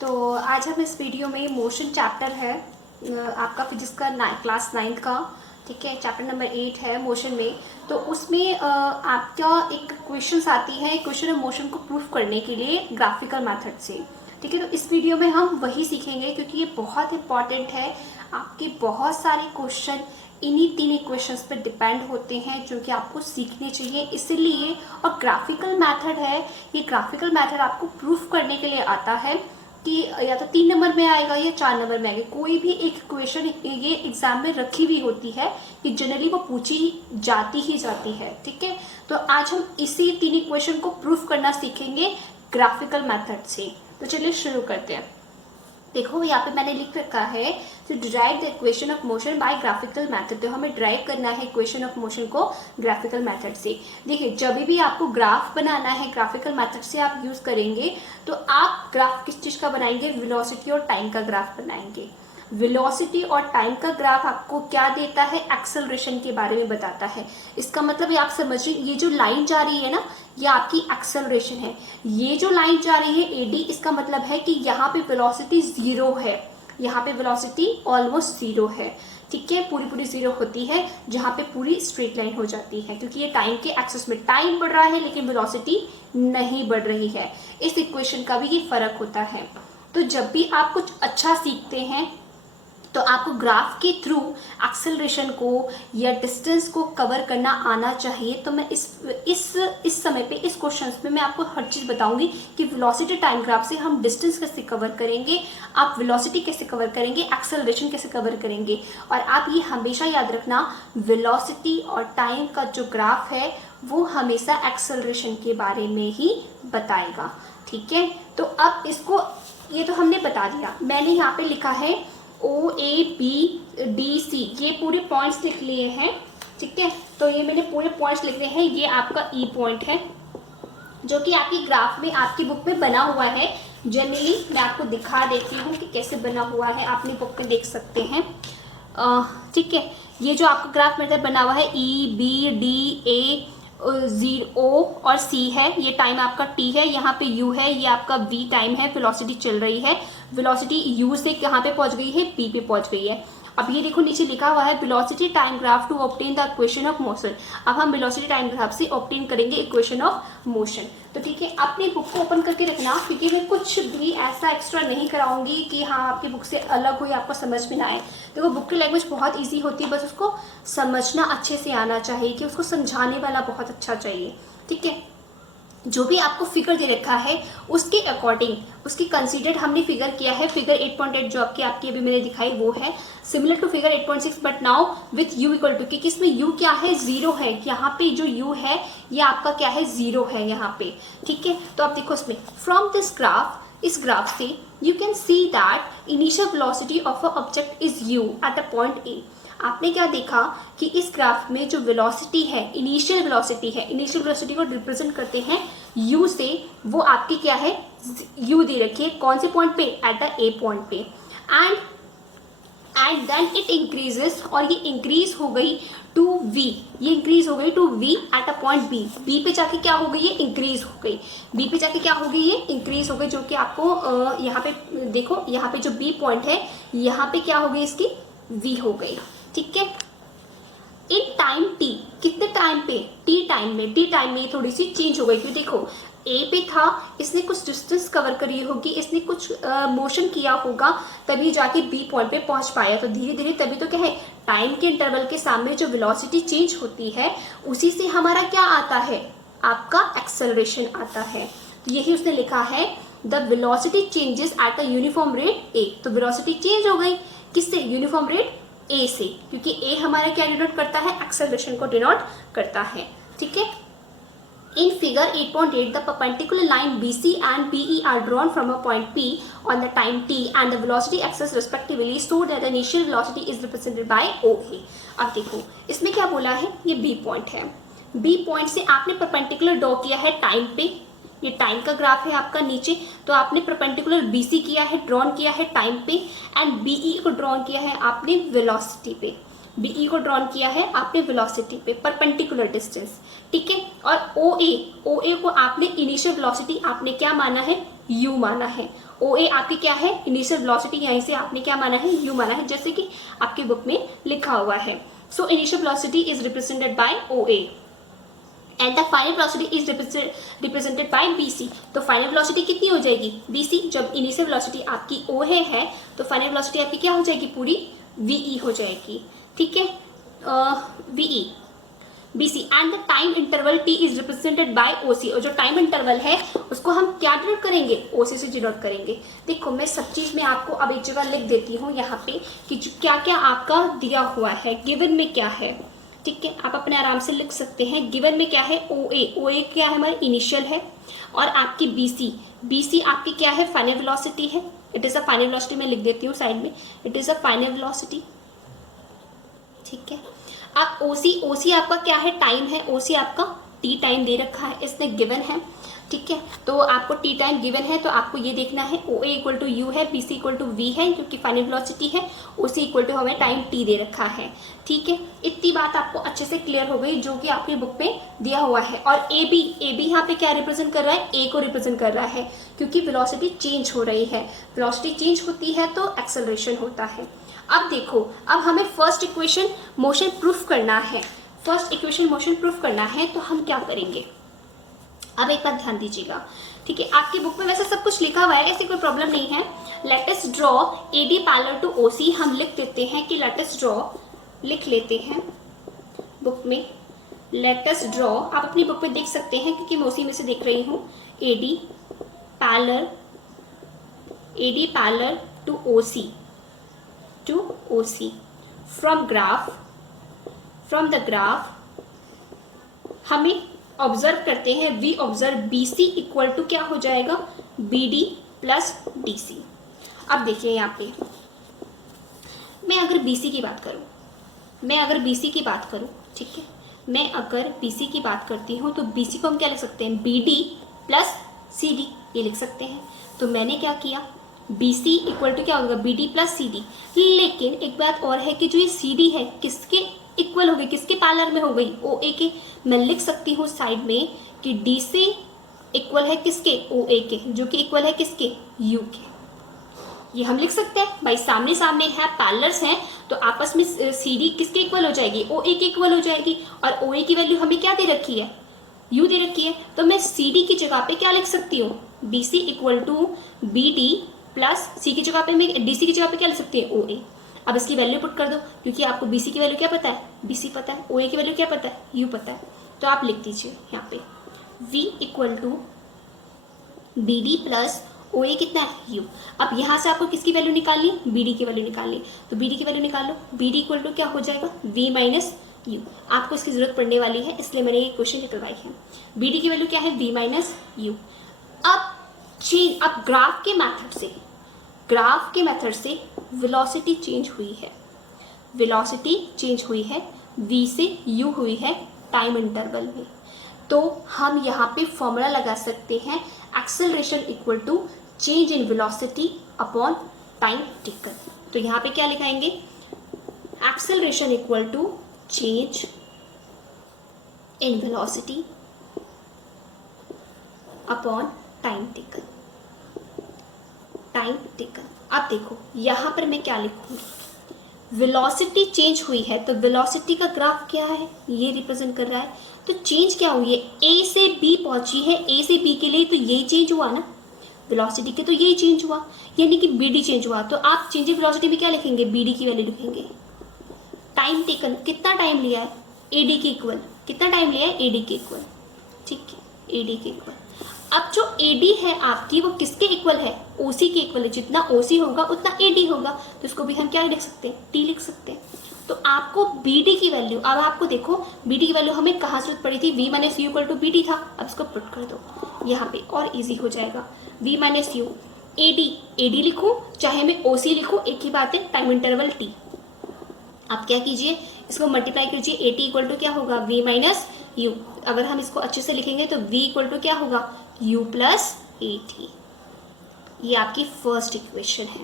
तो आज हम इस वीडियो में मोशन चैप्टर है आपका फिजिक्स का क्लास 9th का, ठीक है। चैप्टर नंबर 8 है मोशन में। तो उसमें आपका एक क्वेश्चंस आती है क्वेश्चन ऑफ मोशन को प्रूफ करने के लिए ग्राफिकल मेथड से, ठीक है। तो इस वीडियो में हम वही सीखेंगे क्योंकि ये बहुत इंपॉर्टेंट है। आपके बहुत सारे क्वेश्चन इन्हीं 3 इक्वेशंस पर डिपेंड होते हैं जो कि आपको सीखने चाहिए, इसीलिए। और ग्राफिकल मेथड है, ये ग्राफिकल मेथड आपको प्रूफ करने के लिए आता है कि या तो 3 नंबर में आएगा या 4 नंबर में आएगा। कोई भी एक इक्वेशन ये एग्जाम में रखी हुई होती है कि जनरली वो पूछी ही जाती है, ठीक है। तो आज हम इसी 3 इक्वेशन को प्रूफ करना सीखेंगे ग्राफिकल मेथड से। तो चलिए शुरू करते हैं। देखो यहाँ पे मैंने लिख रखा है to derive the equation of motion by graphical method. तो हमें ड्राइव करना है इक्वेशन ऑफ मोशन को ग्राफिकल मेथड से। देखिए जब भी आपको ग्राफ बनाना है ग्राफिकल मेथड से आप यूज करेंगे तो आप ग्राफ किस चीज का बनाएंगे, वेलोसिटी और टाइम का ग्राफ बनाएंगे। वेलोसिटी और टाइम का ग्राफ आपको क्या देता है, एक्सेलरेशन के बारे में बताता है। इसका मतलब ये आप समझिए, ये जो लाइन जा रही है ना, ये आपकी एक्सेलरेशन है। ये जो लाइन जा रही है एडी, इसका मतलब है कि यहाँ पे वेलोसिटी 0 है, यहाँ पे वेलोसिटी ऑलमोस्ट 0 है, ठीक है। पूरी जीरो होती है जहाँ पे पूरी स्ट्रेट लाइन हो जाती है, क्योंकि ये टाइम के एक्सेस में टाइम बढ़ रहा है लेकिन वेलोसिटी नहीं बढ़ रही है। इस इक्वेशन का भी ये फर्क होता है। तो जब भी आप कुछ अच्छा सीखते हैं तो आपको ग्राफ के थ्रू एक्सेलरेशन को या डिस्टेंस को कवर करना आना चाहिए। तो मैं इस समय पे इस क्वेश्चंस में मैं आपको हर चीज़ बताऊंगी कि वेलोसिटी टाइम ग्राफ से हम डिस्टेंस कैसे कवर करेंगे, आप वेलोसिटी कैसे कवर करेंगे, एक्सेलरेशन कैसे कवर करेंगे। और आप ये हमेशा याद रखना, वेलोसिटी और टाइम का जो ग्राफ है वो हमेशा एक्सेलरेशन के बारे में ही बताएगा, ठीक है। तो अब इसको ये तो हमने बता दिया। मैंने यहाँ पे लिखा है OABDC, ये पूरे पॉइंट्स लिख लिए हैं, ठीक है। तो ये मैंने पूरे पॉइंट्स लिख लिए हैं। ये आपका ई पॉइंट है जो कि आपकी ग्राफ में आपकी बुक में बना हुआ है। जनरली मैं आपको दिखा देती हूँ कि कैसे बना हुआ है, आपने बुक में देख सकते हैं, ठीक है। ये जो आपका ग्राफ मेथड बना हुआ है EBDA 0 और C है, ये टाइम आपका T है, यहाँ पे U है, ये आपका V टाइम है, वेलोसिटी चल रही है। वेलोसिटी U से कहाँ पे पहुंच गई है, P पे पहुंच गई है। अब ये देखो नीचे लिखा हुआ है velocity time graph to obtain the equation of motion. अब हम वेलोसिटी टाइम ग्राफ से ऑब्टेन करेंगे इक्वेशन ऑफ मोशन। तो ठीक है, अपनी बुक को ओपन करके रखना, क्योंकि मैं कुछ भी ऐसा एक्स्ट्रा नहीं कराऊंगी कि हाँ आपकी बुक से अलग हो या आपको समझ में ना आए। देखो बुक की लैंग्वेज बहुत ईजी होती है, बस उसको समझना अच्छे से आना चाहिए, कि उसको समझाने वाला बहुत अच्छा चाहिए, ठीक है। जो भी आपको फिगर दे रखा है उसके अकॉर्डिंग उसकी कंसीडर्ड हमने फिगर किया है। फिगर 8.8 जो आपकी अभी मैंने दिखाई वो है similar to figure 8.6 but now with u equal to, क्योंकि इसमें u क्या है, 0 है। यहाँ पे जो u है ये आपका क्या है, 0 है यहाँ पे, ठीक है। तो आप देखो इसमें फ्रॉम दिस ग्राफ, इस ग्राफ से you can see that initial velocity of a object is u eight a point A। आपने क्या देखा कि इस ग्राफ में जो वेलोसिटी है, इनिशियल वेलोसिटी है, इनिशियल वेलोसिटी को रिप्रेजेंट करते हैं u से, वो आपकी क्या है, u दे रखी है। कौन से पॉइंट पे, एट द A पॉइंट पे। एंड देन इट इंक्रीजेस, और ये इंक्रीज हो गई टू v, ये इंक्रीज हो गई to v at a point B। B पे जाके क्या हो गई, ये इंक्रीज हो गई। B पे जाके क्या हो गई, ये इंक्रीज हो गई, जो कि आपको यहाँ पे देखो, यहाँ पे जो B पॉइंट है यहाँ पे क्या हो गई, इसकी v हो गई, ठीक है। इन टाइम t, कितने टाइम पे, t टाइम में थोड़ी सी चेंज हो गई, क्योंकि देखो A पे था, इसने कुछ डिस्टेंस कवर करी होगी, इसने कुछ मोशन किया होगा, तभी जाके B पॉइंट पे पहुंच पाया। तो धीरे धीरे तभी तो क्या है, टाइम के इंटरवल के सामने जो वेलोसिटी चेंज होती है उसी से हमारा क्या आता है, आपका एक्सेलरेशन आता है। तो यही उसने लिखा है, the velocity changes at a uniform rate A। तो वेलोसिटी चेंज हो गई किससे, यूनिफॉर्म रेट A से, क्योंकि A हमारा क्या डिनोट करता है, एक्सेलरेशन को डिनोट करता है, ठीक है। In figure 8.8, the perpendicular line BC and PE are drawn from a point P on the time t and the velocity axis respectively, so that the initial velocity is represented by OA। अब देखो इसमें क्या बोला है, ये B point है। B point से आपने परपेंडिकुलर ड्रॉ किया है टाइम पे, ये टाइम का ग्राफ है आपका नीचे, तो आपने परपेंडिकुलर BC किया है, ड्रॉन किया है टाइम पे, एंड BE को ड्रॉन किया है आपने वेलोसिटी पे। BE को ड्रॉन किया है आपने वेलोसिटी पे, परपेंडिकुलर डिस्टेंस, ठीक है। और OA को आपने इनिशियल वेलोसिटी आपने क्या माना है, u माना है। OA आपकी क्या है, इनिशियल वेलोसिटी, यहीं से आपने क्या माना है, u माना है, जैसे कि आपके बुक में लिखा हुआ है। So initial velocity is represented by OA and the final velocity is represented by BC। तो फाइनल वेलोसिटी कितनी हो जाएगी, BC। जब इनिशियल वेलोसिटी आपकी OA है तो फाइनल वेलोसिटी आपकी क्या हो जाएगी, पूरी VE हो जाएगी, ठीक है, VE BC and the time interval T is represented by OC। और जो टाइम इंटरवल है उसको हम क्या डिनोट करेंगे, OC से डिनोट करेंगे। देखो मैं सब चीज में आपको अब एक जगह लिख देती हूँ यहाँ पे कि क्या क्या आपका दिया हुआ है, गिवन में क्या है, ठीक है, आप अपने आराम से लिख सकते हैं। गिवन में क्या है, OA क्या है, हमारा इनिशियल है, और आपकी BC आपकी क्या है, फाइनल वेलोसिटी है। It is a final velocity, मैं लिख देती हूँ साइड में, it is a final velocity, ठीक है। अब OC आपका क्या है, टाइम है, OC आपका T टाइम दे रखा है, इसने गिवन है, ठीक है। तो आपको T टाइम गिवन है, तो आपको ये देखना है OA इक्वल टू U है, BC इक्वल टू V है क्योंकि फाइनल वेलोसिटी है, OC इक्वल टू हमें टाइम T दे रखा है, ठीक है। इतनी बात आपको अच्छे से क्लियर हो गई जो कि आपकी बुक में दिया हुआ है। और AB यहाँ पे क्या रिप्रेजेंट कर रहा है, A को रिप्रेजेंट कर रहा है क्योंकि वेलोसिटी चेंज हो रही है, वेलोसिटी चेंज होती है तो एक्सेलरेशन होता है। अब देखो, अब हमें फर्स्ट इक्वेशन मोशन प्रूफ करना है, फर्स्ट इक्वेशन मोशन प्रूफ करना है, तो हम क्या करेंगे, अब एक बात ध्यान दीजिएगा, ठीक है। आपकी बुक में वैसे सब कुछ लिखा हुआ है, ऐसी कोई प्रॉब्लम नहीं है। Let us draw AD parallel to OC, हम लिख देते हैं कि लेट अस ड्रॉ, लिख लेते हैं बुक में, लेट अस ड्रॉ, आप अपनी बुक में देख सकते हैं क्योंकि मैं उसी में से देख रही हूँ। AD parallel to OC from the graph हमें ऑब्जर्व करते हैं, we observe BC equal to क्या हो जाएगा, BD प्लस DC। अब देखिए यहाँ पे मैं अगर BC की बात करूँ, ठीक है, मैं अगर BC की बात करती हूँ तो BC को हम क्या लिख सकते हैं, BD प्लस CD, ये लिख सकते हैं। तो मैंने क्या किया, BC इक्वल टू क्या होगा, BD प्लस CD। लेकिन एक बात और है कि जो ये CD है किसके इक्वल हो गई, किसके पैरेलल में हो गई, OA के। मैं लिख सकती हूँ साइड में कि DC इक्वल है किसके, OA के, जो कि इक्वल है किसके, U के। ये हम लिख सकते हैं भाई, सामने सामने है, पैरेलल्स हैं, तो आपस में CD किसके इक्वल हो जाएगी, OA के इक्वल हो जाएगी। और OA की वैल्यू हमें क्या दे रखी है, U दे रखी है। तो मैं CD की जगह पे क्या लिख सकती हूँ, BC equal to BD plus C की जगह पे मैं DC की जगह पे क्या लिख सकती है, OA। अब इसकी वैल्यू पुट कर दो, क्योंकि आपको BC की वैल्यू क्या पता है, BC पता है, OA की वैल्यू क्या पता है, U पता है। तो आप लिख दीजिए यहाँ पे V equal to BD plus OA कितना है, U। अब यहाँ से आपको किसकी वैल्यू निकालनी, BD की वैल्यू निकालनी, तो BD की वैल्यू निकाल लो। BD इक्वल टू क्या हो जाएगा, V माइनस U। आपको इसकी जरूरत पड़ने वाली है, इसलिए मैंने ये क्वेश्चन निकलवाई है। BD की वैल्यू क्या है, V माइनस U। अब ग्राफ के मेथड से वेलोसिटी चेंज हुई है, V से U हुई है टाइम इंटरवल में। तो हम यहाँ पे फॉर्मूला लगा सकते हैं, acceleration equal to change in velocity upon time taken. तो यहाँ पे क्या लिखाएंगे, acceleration equal to change in velocity upon time taken. अब देखो यहाँ पर मैं क्या लिखूंगी, वेलोसिटी चेंज हुई है, तो वेलोसिटी का ग्राफ क्या है, ये रिप्रेजेंट कर रहा है। तो चेंज क्या हुई है, A से B पहुंची है, A से B के लिए तो यही चेंज हुआ ना, वेलोसिटी के तो यही चेंज हुआ, यानी कि BD चेंज हुआ। तो आप चेंज इन वेलोसिटी में क्या लिखेंगे, BD की वैल्यू लिखेंगे। टाइम टेकन, कितना टाइम लिया है, AD के इक्वल, कितना टाइम लिया है, AD के इक्वल, ठीक है, AD के इक्वल। अब जो AD है आपकी वो किसके इक्वल है, OC के इक्वल है। जितना OC होगा उतना AD होगा, तो इसको भी हम क्या लिख सकते हैं, T लिख सकते हैं। तो आपको BD की वैल्यू, अब आपको देखो BD की वैल्यू हमें कहाँ से पड़ी थी, V minus U equal to BD था। अब इसको पुट कर दो यहाँ पे और इजी हो जाएगा, V माइनस U, AD लिखूँ चाहे मैं OC लिखूँ, एक ही बात है, टाइम इंटरवल T। आप क्या कीजिए, इसको मल्टीप्लाई कीजिए, AT इक्वल टू क्या होगा, V माइनस U। अगर हम इसको अच्छे से लिखेंगे तो V इक्वल टू क्या होगा, U प्लस AT। ये आपकी फर्स्ट इक्वेशन है,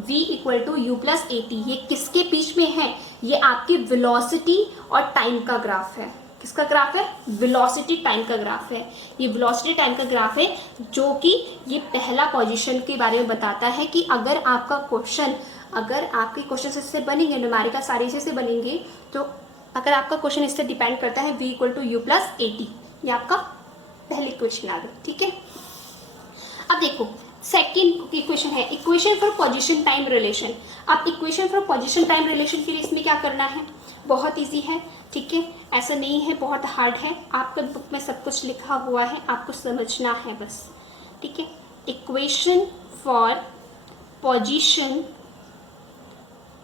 V equal to U plus AT। ये किसके बीच में है, ये आपकी वेलोसिटी और टाइम का ग्राफ है, किसका ग्राफ है? वेलोसिटी टाइम का ग्राफ है। ये वेलोसिटी टाइम का ग्राफ है जो कि ये पहला पोजीशन के बारे में बताता है कि अगर आपका क्वेश्चन, अगर आपके क्वेश्चन इससे बनेंगे, न्यूमेरिकल सारे इससे बनेंगे, तो अगर आपका क्वेश्चन इससे डिपेंड करता है v = u + at, ये आपका पहले इक्वेशन आ गया। ठीक है, अब देखो सेकेंड इक्वेशन है equation for position time relation. आप equation for position time relation के लिए इसमें क्या करना है? बहुत इजी है। ठीक है, ऐसा नहीं है बहुत हार्ड है, आपका बुक में सब कुछ लिखा हुआ है, आपको समझना है बस। ठीक है, equation for position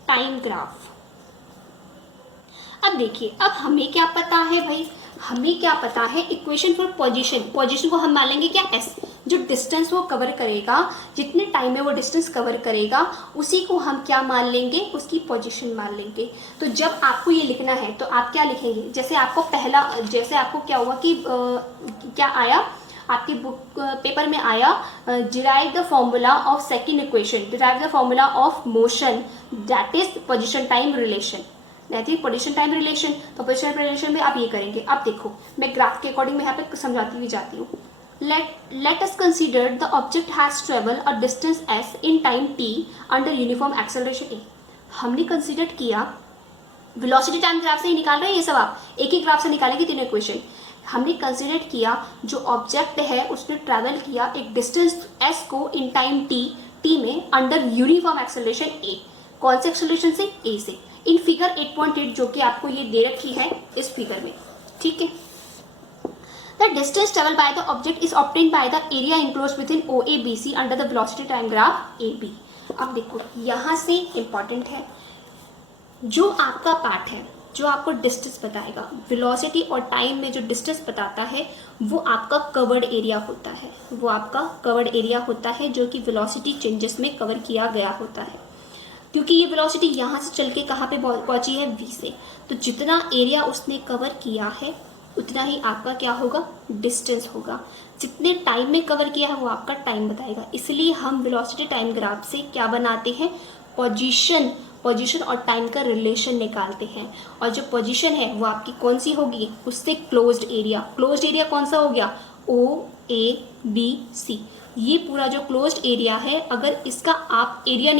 time graph. अब देखिए, अब हमें क्या पता है भाई? हमें क्या पता है? इक्वेशन फॉर पोजीशन, पोजीशन को हम मान लेंगे क्या? एस। जो डिस्टेंस वो कवर करेगा, जितने टाइम में वो डिस्टेंस कवर करेगा, उसी को हम क्या मान लेंगे? उसकी पोजीशन मान लेंगे। तो जब आपको ये लिखना है तो आप क्या लिखेंगे? जैसे आपको पहला, जैसे आपको क्या हुआ कि क्या आया आपकी बुक पेपर में आया, derive the formula of second equation, derive the formula of motion, that is position time relation, that is position time relation. तो पोजीशन टाइम रिलेशन में आप ये करेंगे। अब देखो, मैं ग्राफ के अकॉर्डिंग में यहाँ पे समझाती हुई जाती हूँ। Let us consider the object has traveled a distance s in time t under uniform acceleration a। हमने कंसिडर किया, वेलोसिटी टाइम ग्राफ से ही निकाल रहे हैं ये सब, आप एक ही ग्राफ से निकालेंगे तीनों इक्वेशन। हमने कंसिडर किया जो ऑब्जेक्ट है उसने ट्रैवल किया एक डिस्टेंस s को इन टाइम t में अंडर यूनिफॉर्म एक्सेलरेशन a। कौन से एक्सेलरेशन से? a से। इन फिगर 8.8 जो कि आपको ये दे रखी है इस फिगर में। ठीक है, The distance traveled by the object is obtained by the area enclosed within OABC under the velocity time graph AB। अब देखो यहाँ से इम्पॉर्टेंट है, जो आपका पार्ट है जो आपको डिस्टेंस बताएगा, वेलोसिटी और टाइम में जो डिस्टेंस बताता है वो आपका कवर्ड एरिया होता है, वो आपका कवर्ड एरिया होता है जो कि वेलोसिटी चेंजेस में कवर किया गया होता है। क्योंकि ये वेलोसिटी यहाँ से चल के कहाँ पे पहुँची है? v से। तो जितना एरिया उसने कवर किया है उतना ही आपका क्या होगा? डिस्टेंस होगा। जितने टाइम में कवर किया है वो आपका टाइम बताएगा। इसलिए हम वेलोसिटी टाइम ग्राफ से क्या बनाते हैं? पोजीशन और टाइम का रिलेशन निकालते हैं। और जो पोजीशन है वो आपकी कौन सी होगी? उससे क्लोज्ड एरिया कौन सा हो गया? OABC। ये पूरा जो क्लोज्ड एरिया है, अगर इसका आप एरिया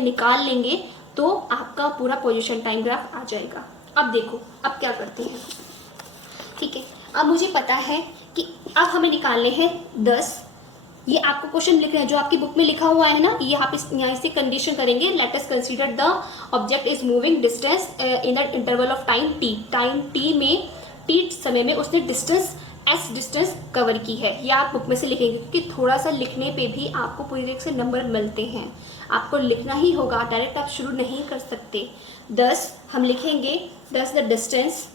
निकाल लेंगे तो आपका पूरा पोजीशन टाइम ग्राफ आ जाएगा। अब देखो, अब क्या करते हैं? ठीक है, अब मुझे पता है कि अब हमें निकालने हैं 10। ये आपको क्वेश्चन लिख रहे हैं जो आपकी बुक में लिखा हुआ है ना, ये आप यहाँ से कंडीशन करेंगे। Let us consider the object is moving distance in the interval of time t में, t समय में उसने डिस्टेंस कवर की है। ये आप बुक में से लिखेंगे क्योंकि थोड़ा सा लिखने पे भी आपको पूरी तरीके से नंबर मिलते हैं। आपको लिखना ही होगा, डायरेक्ट आप शुरू नहीं कर सकते। 10 हम लिखेंगे, 10 the distance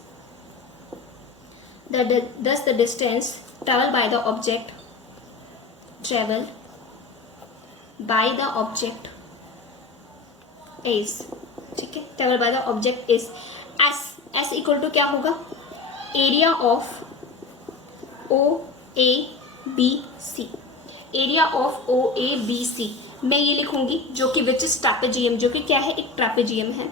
travel by the object is, ठीक है, travel by the object is S equal to क्या होगा? Area of OABC, area of OABC मैं ये लिखूंगी जो कि विच इज ट्रैपेजियम, जो कि क्या है? एक ट्रैपेजियम है,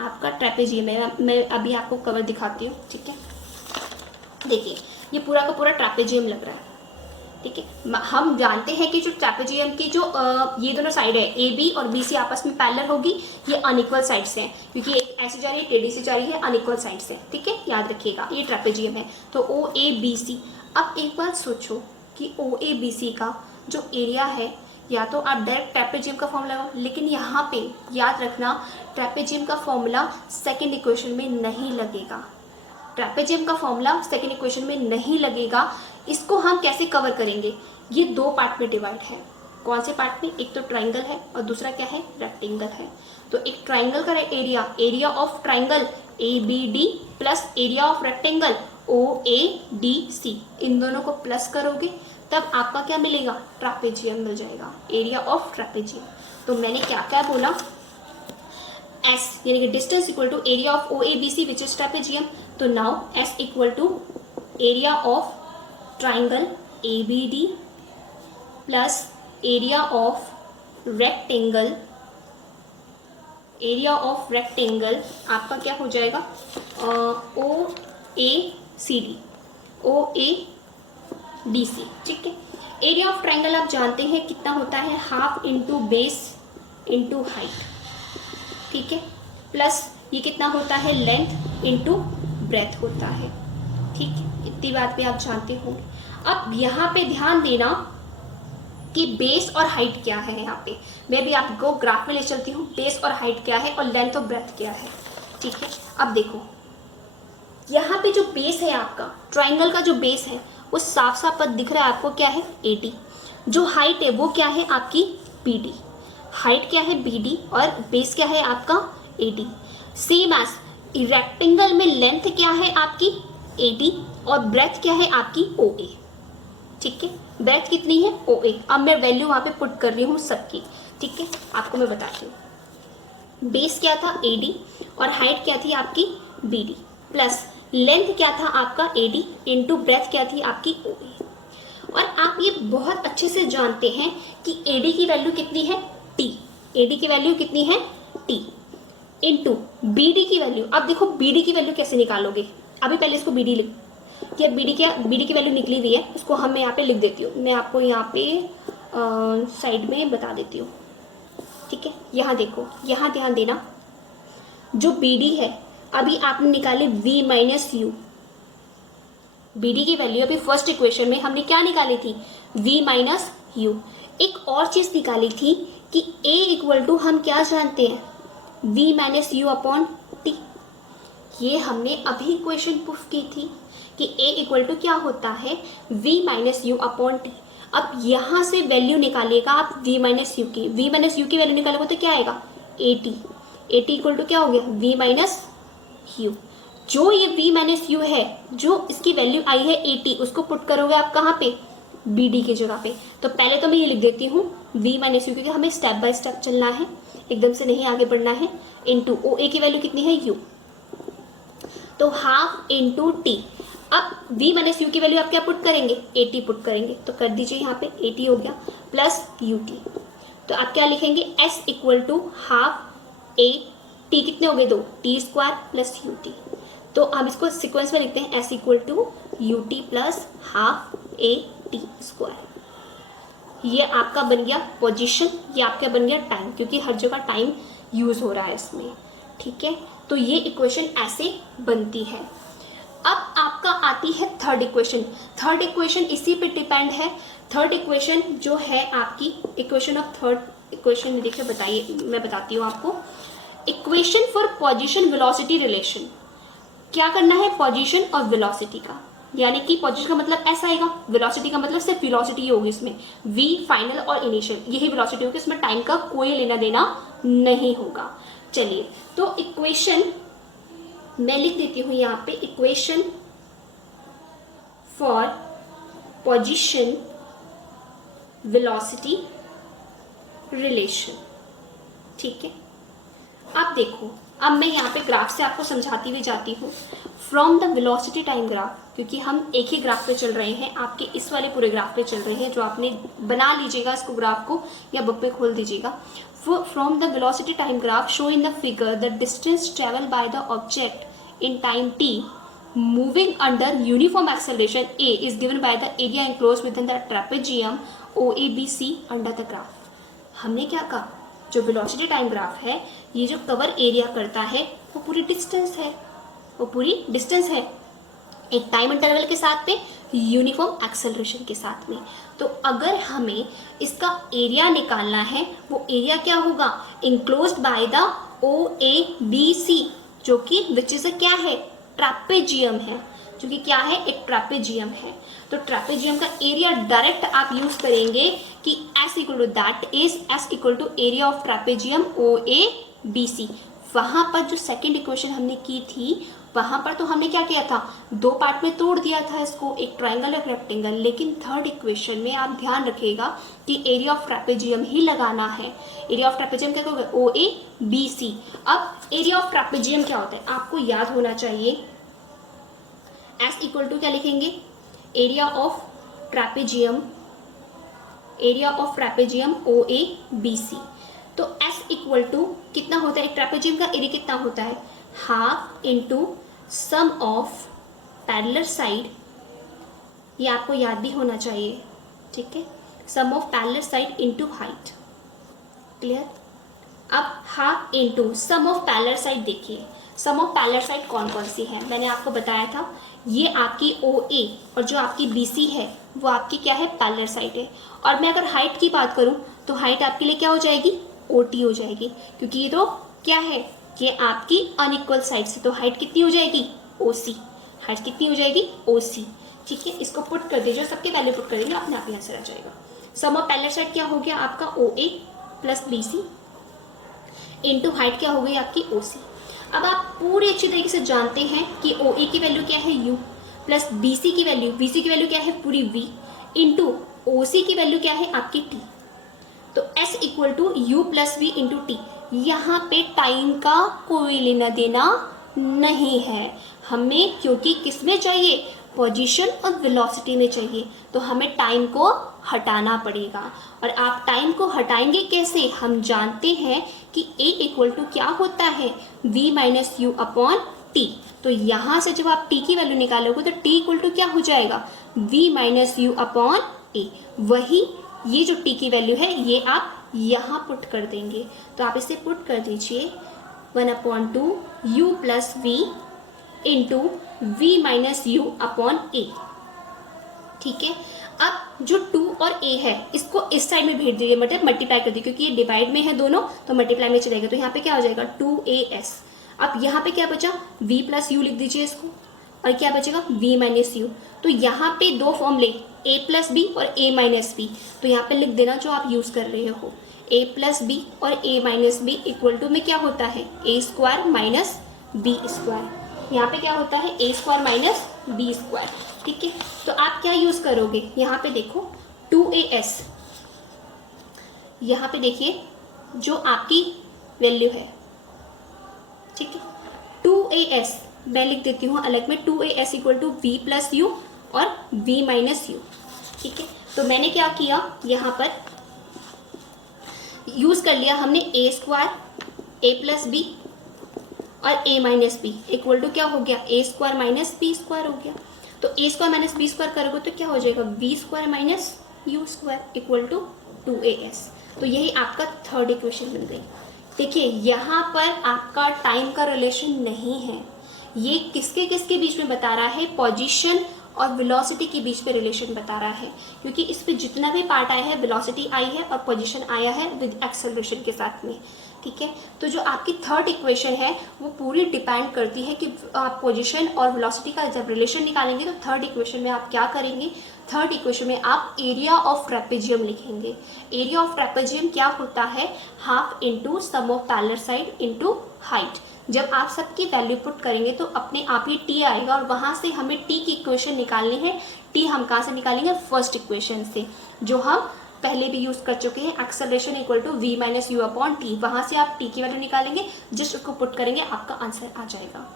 आपका ट्रैपेजियम है। मैं अभी आपको कवर दिखाती हूँ। ठीक है, देखिए ये पूरा का पूरा ट्रैपेजियम लग रहा है। ठीक है, हम जानते हैं कि जो ट्रैपेजियम की जो ये दोनों साइड है AB और BC आपस में पैरेलल होगी, ये अनइक्वल साइड्स हैं क्योंकि एक ऐसी जा रही है, टेढ़ी सी जा रही है, अनइक्वल साइड्स हैं। ठीक है, याद रखिएगा ये ट्रैपेजियम है। तो OABC, अब एक बात सोचो कि OABC का जो एरिया है, या तो आप डायरेक्ट ट्रैपेजियम का फॉर्मूला लगाओ, लेकिन यहाँ पे याद रखना ट्रैपेजियम का फॉर्मूला सेकेंड इक्वेशन में नहीं लगेगा। ट्रैपेजियम का फॉर्मूला सेकेंड इक्वेशन में नहीं लगेगा। इसको हम कैसे कवर करेंगे? ये दो पार्ट में डिवाइड है। कौन से पार्ट में? एक तो ट्राइंगल है और दूसरा क्या है? रेक्टेंगल है। तो एक ट्राइंगल का area of triangle ABD plus area of rectangle OADC, इन दोनों को प्लस करोगे तब आपका क्या मिलेगा? ट्रैपेजियम मिल जाएगा, एरिया ऑफ ट्रैपेजियम। तो मैंने क्या क्या बोला? S यानी कि distance equal to area of OABC which is trapezium. तो now S equal to area of triangle ABD plus area of rectangle area of rectangle आपका क्या हो जाएगा, ओ ए C D, O A D C, ठीक है। Area of triangle आप जानते हैं कितना होता है, half into base into height, ठीक है, प्लस ये कितना होता है, लेंथ इंटू ब्रेथ होता है, ठीक है। इतनी बात भी आप जानते होंगे। अब यहाँ पे ध्यान देना कि बेस और हाइट क्या है। यहाँ पे मैं भी आपको ग्राफ में ले चलती हूँ, बेस और हाइट क्या है और लेंथ और ब्रेथ क्या है, ठीक है। अब देखो यहाँ पे जो बेस है आपका ट्राइंगल का, जो बेस है वो साफ साफ दिख रहा है आपको, क्या है, AD। जो हाइट है वो क्या है आपकी BD, हाइट क्या है BD और बेस क्या है आपका AD। सेम एज रेक्टेंगल में लेंथ क्या है आपकी AD और ब्रेथ क्या है आपकी OA, ठीक है। ब्रेथ कितनी है OA। अब मैं वैल्यू वहां पे पुट कर रही हूँ सबकी, ठीक है, आपको मैं बताती हूँ। बेस क्या था AD और हाइट क्या थी आपकी BD, प्लस लेंथ क्या था आपका AD इंटू ब्रेथ क्या थी आपकी OA। और आप ये बहुत अच्छे से जानते हैं कि AD की वैल्यू कितनी है T, AD की वैल्यू कितनी है T इंटू BD की वैल्यू। अब देखो BD की वैल्यू कैसे निकालोगे, अभी पहले इसको BD लिख, क्या BD की वैल्यू निकली हुई है, इसको हम मैं यहाँ पे लिख देती हूँ, मैं आपको यहाँ पे साइड में बता देती हूँ, ठीक है। यहाँ देखो, यहाँ ध्यान देना, जो BD है अभी आपने निकाले V माइनस यू, BD की वैल्यू अभी फर्स्ट इक्वेशन में हमने क्या निकाली थी, V माइनस यू। एक और चीज निकाली थी कि A इक्वल टू हम क्या जानते हैं, V minus U upon T। ये हमने अभी इक्वेशन प्रूफ की थी कि A इक्वल टू क्या होता है, V minus U upon T। अब यहाँ से वैल्यू निकालिएगा आप V माइनस यू की, V माइनस यू की वैल्यू निकालोगे तो क्या आएगा AT, AT इक्वल टू क्या हो गया V माइनस यू। जो ये V माइनस यू है, जो इसकी वैल्यू आई है AT, उसको पुट करोगे आप कहाँ पे, BD की जगह पे। तो पहले तो मैं ये लिख देती हूँ V माइनस यू, क्योंकि हमें स्टेप बाय स्टेप चलना है, एकदम से नहीं आगे बढ़ना है, इंटू OA की वैल्यू कितनी है U, तो हाफ इंटू T। अब V माइनस यू की वैल्यू आप क्या पुट करेंगे, AT पुट करेंगे, तो कर दीजिए यहाँ पे AT हो गया प्लस UT। तो आप क्या लिखेंगे, S equal to half A, T कितने हो गए 2, T स्क्वायर प्लस UT। तो हम इसको सीक्वेंस में लिखते हैं, S equal to UT plus half AT square. ये आपका बन गया पोजीशन, ये आपका बन गया टाइम, क्योंकि हर जगह टाइम यूज हो रहा है इसमें, ठीक है। तो ये इक्वेशन ऐसे बनती है। अब आपका आती है थर्ड इक्वेशन। थर्ड इक्वेशन इसी पे डिपेंड है। थर्ड इक्वेशन जो है आपकी इक्वेशन ऑफ थर्ड इक्वेशन, देखिए बताइए, मैं बताती हूँ आपको। Equation for position velocity relation, क्या करना है, पोजीशन और वेलोसिटी का, यानी कि पोजीशन का मतलब ऐसा आएगा, वेलोसिटी का मतलब सिर्फ वेलोसिटी होगी इसमें, v फाइनल और इनिशियल यही वेलोसिटी होगी, इसमें टाइम का कोई लेना देना नहीं होगा। चलिए, तो इक्वेशन मैं लिख देती हूँ यहाँ पे, equation for position velocity relation, ठीक है। अब देखो, अब मैं यहाँ पे ग्राफ से आपको समझाती हुई जाती हूँ। From the velocity time graph, क्योंकि हम एक ही ग्राफ पे चल रहे हैं, आपके इस वाले पूरे ग्राफ पे चल रहे हैं, जो आपने बना लीजिएगा इसको ग्राफ को या बुक पे खोल दीजिएगा। From the velocity time graph show in the figure the distance travel by the object in time t moving under uniform acceleration a is given by the area enclosed within the trapezium OABC under the graph। हमने क्या कहा, जो velocity time graph है, ये जो cover area करता है वो पूरी डिस्टेंस है, वो पूरी डिस्टेंस है एक टाइम इंटरवल के साथ में, यूनिफॉर्म एक्सेलरेशन के साथ में। तो अगर हमें इसका एरिया निकालना है, वो एरिया क्या होगा, इंक्लोज्ड बाय द OABC, जो कि विच इज क्या है, ट्रैपेजियम है, जो कि क्या है, एक ट्रैपेजियम है। तो ट्रैपेजियम का एरिया डायरेक्ट आप यूज करेंगे कि S equal to that is S equal to area of trapezium OABC। वहां पर जो सेकेंड इक्वेशन हमने की थी, वहां पर तो हमने क्या किया था, दो पार्ट में तोड़ दिया था इसको, एक ट्रायंगल और रेक्टेंगल। लेकिन थर्ड इक्वेशन में आप ध्यान रखिएगा कि एरिया ऑफ ट्रैपेजियम ही लगाना है। एरिया ऑफ ट्रैपेजियम क्या होगा, OABC। अब एरिया ऑफ ट्रैपेजियम क्या होता है, आपको याद होना चाहिए। S इक्वल टू क्या लिखेंगे, area of trapezium, area of trapezium OABC। तो S इक्वल टू कितना होता है, एक ट्रेपेजियम का एरिया कितना होता है, half into sum of parallel side, ये आपको याद भी होना चाहिए, ठीक है, sum of parallel side into height, clear. अब half into sum of parallel side, देखिए सम ऑफ पैरेलल साइड कौन कौन सी है, मैंने आपको बताया था, ये आपकी OA और जो आपकी BC है वो आपकी क्या है, पैरेलल साइड है। और मैं अगर हाइट की बात करूं तो हाइट आपके लिए क्या हो जाएगी, OT हो जाएगी, क्योंकि ये तो क्या है, ये आपकी अनइक्वल साइड से, तो हाइट कितनी हो जाएगी, OC, हाइट कितनी हो जाएगी, OC, ठीक है। इसको पुट कर दीजिए, सबके वैल्यू पुट कर देंगे, अपने आप ही आंसर आ जाएगा। सम ऑफ पैरेलल साइड क्या हो गया आपका, OA plus BC into height क्या हो गई आपकी, OC। अब आप पूरी अच्छी तरीके से जानते हैं कि OA की वैल्यू क्या है, U प्लस BC की वैल्यू क्या है, पूरी V इंटू OC की वैल्यू क्या है आपकी T। तो S equal to U plus V into T। यहाँ पे टाइम का कोई लेना देना नहीं है हमें, क्योंकि किस में चाहिए, पोजीशन और वेलोसिटी में चाहिए, तो हमें टाइम को हटाना पड़ेगा। और आप टाइम को हटाएंगे कैसे, हम जानते हैं कि A इक्वल टू क्या होता है, V minus U upon T। तो यहाँ से जब आप T की वैल्यू निकालोगे तो T इक्वल टू क्या हो जाएगा, V minus U upon A। वही ये जो T की वैल्यू है ये आप यहाँ पुट कर देंगे, तो आप इसे पुट कर दीजिए 1/2 U plus V into V minus U upon A, ठीक है। अब जो 2 और A है इसको इस साइड में भेज दीजिए, मतलब मल्टीप्लाई कर दीजिए, क्योंकि ये डिवाइड में है दोनों, तो मल्टीप्लाई में चलेगा, तो यहाँ पे क्या हो जाएगा 2AS। अब यहाँ पे क्या बचा, V प्लस यू लिख दीजिए इसको, और क्या बचेगा V माइनस यू। तो यहाँ पे दो फॉर्मूले A प्लस बी और A माइनस बी, तो यहाँ पे लिख देना जो आप यूज़ कर रहे हो, A प्लस बी और A minus B equal to में क्या होता है, A square minus B square. यहाँ पे क्या होता है, A square minus B square, ठीक है। तो आप क्या यूज़ करोगे, यहाँ पे देखो 2AS, यहाँ पे देखिए जो आपकी वैल्यू है, ठीक है, 2AS मैं लिख देती हूँ अलग में, 2AS equal to V plus U और V माइनस यू, ठीक है। तो मैंने क्या किया, यहाँ पर यूज़ कर लिया हमने A square, A plus B और A minus B equal to क्या हो गया, A square minus B square हो गया। तो A square minus B square करोगे तो क्या हो जाएगा, V square minus U square equal to 2AS। तो यही आपका थर्ड इक्वेशन मिल गई। देखिए यहाँ पर आपका टाइम का रिलेशन नहीं है, ये किसके किसके बीच में बता रहा है, पोजीशन और वेलोसिटी के बीच में रिलेशन बता रहा है, क्योंकि इस पे जितना भी पार्ट आया है वेलोसिटी आई है और पोजीशन आया है विद एक्सेलरेशन के साथ में, ठीक है। तो जो आपकी थर्ड इक्वेशन है वो पूरी डिपेंड करती है कि आप पोजीशन और वेलोसिटी का जब रिलेशन निकालेंगे तो थर्ड इक्वेशन में आप क्या करेंगे, थर्ड इक्वेशन में आप एरिया ऑफ ट्रेपेजियम लिखेंगे। एरिया ऑफ ट्रेपेजियम क्या होता है, half into sum of parallel side into height. जब आप सबकी वैल्यू पुट करेंगे तो अपने आप ही टी आएगा, और वहाँ से हमें टी की इक्वेशन निकालनी है। टी हम कहाँ से निकालेंगे, फर्स्ट इक्वेशन से, जो हम पहले भी यूज़ कर चुके हैं, acceleration equal to V minus U upon T. वहाँ से आप टी की वैल्यू निकालेंगे, जस्ट उसको पुट करेंगे, आपका आंसर आ जाएगा।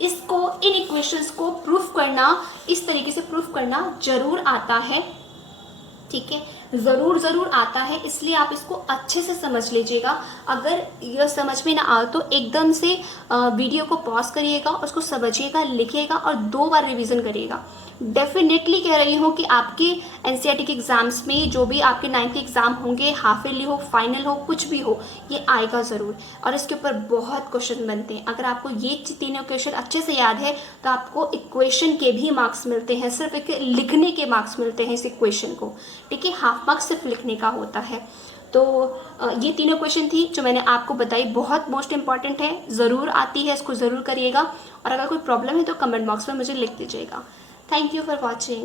इसको, इन इक्वेशंस को प्रूफ करना, इस तरीके से प्रूफ करना जरूर आता है, ठीक है, ज़रूर आता है, इसलिए आप इसको अच्छे से समझ लीजिएगा। अगर यह समझ में ना आए तो एकदम से वीडियो को पॉज करिएगा, उसको समझिएगा, लिखिएगा और 2 बार रिवीजन करिएगा। डेफिनेटली कह रही हूँ कि आपके एनसीईआरटी के एग्ज़ाम्स में जो भी आपके 9th के एग्ज़ाम होंगे, हाफ ईयरली हो, फाइनल हो, कुछ भी हो, ये आएगा ज़रूर, और इसके ऊपर बहुत क्वेश्चन बनते हैं। अगर आपको ये तीनों क्वेश्चन अच्छे से याद है तो आपको इक्वेशन के भी मार्क्स मिलते हैं, सिर्फ एक लिखने के मार्क्स मिलते हैं इस इक्वेशन को, ठीक है। हाफ मार्क्स सिर्फ लिखने का होता है। तो ये तीनों क्वेश्चन थी जो मैंने आपको बताई, बहुत मोस्ट इंपॉर्टेंट है, ज़रूर आती है, इसको ज़रूर करिएगा। और अगर कोई प्रॉब्लम है तो कमेंट बॉक्स में मुझे लिख दीजिएगा। Thank you for watching.